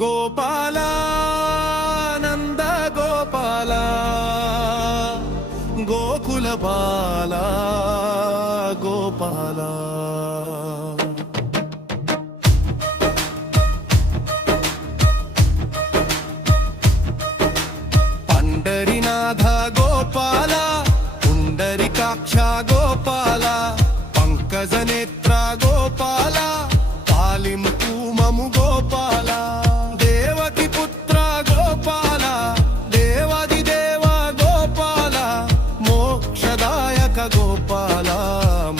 गोपाला नंद गोपाला गोकुल बाला गोपाला पंढरीनाथ गोपाला पुंडरीकाक्षा गोपाला पंकजनेत्रा गोपाला पालिंपु ममु गोपाला देवकी पुत्र गोपाला देवादिदेवा गोपाला मोक्षदायक गोपाला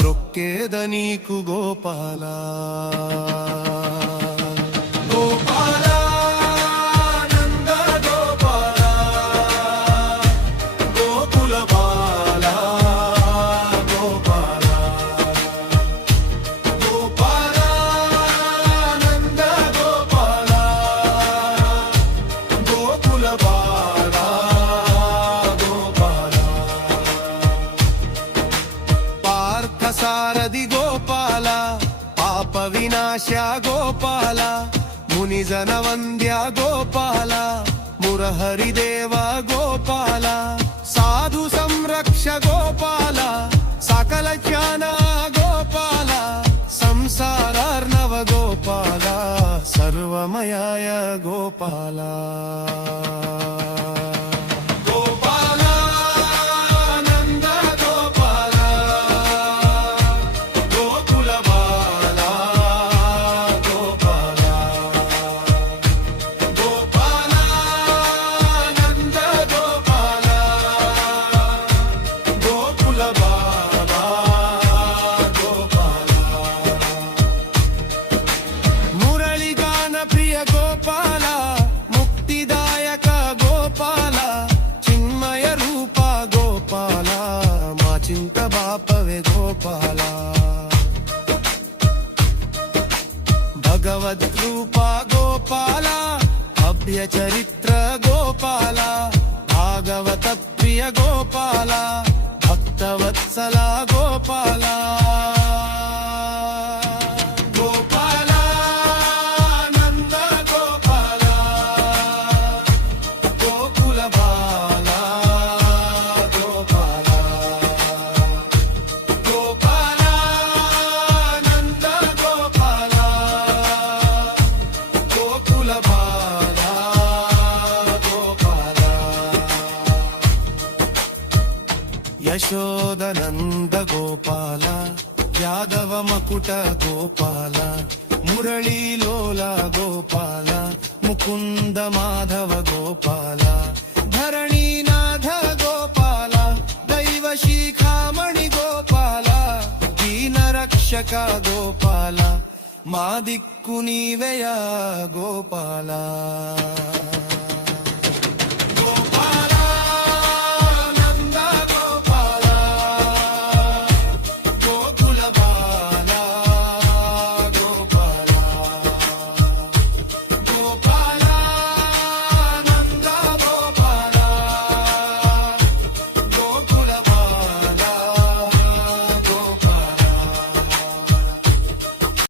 मृक्केदनीकु गोपाला गोपाला नंद गोपाला गोकुल बाला गोपाला गोपाला नंद गोपाला गोकुल बाला गोपाला पार्थ सारथि गोपाला पाप विनाशा गोपाला मुनिजन वंद्या गोपाला मुरहरि देवा गोपाला साधु संरक्ष गोपाला सकल ज्ञाना गोपाला संसारार्णव गोपाला सर्वमयाय गोपाला गोपाला नंद गोपाला गोकुल बाला गोपाला गोपाला नंद गोपाला गोकुल बाला गोपाला मुरली गान प्रिय गोपाला मुक्तिदायक गोपाला चिन्मय रूपा गोपाला मा चिंत बापवे गोपाला भगवद रूपा गोपाला भव्य चरित्र गोपाला भागवत प्रिय गोपाला भक्तवत्सला गोपाला गोपाला नंद गोपाला गोकुल बाला गोपाला गोपाला नंद गोपाला गोकुल बाला गोपाला यशोदनंद गोपाला यादव मकुट गोपाला मुरली लोला गोपाला मुकुंद माधव गोपाला धरणीनाथ गोपाला दैव शिखामणि गोपाला दीनरक्षक गोपाला मा दिक्कु नीवेया गोपाला।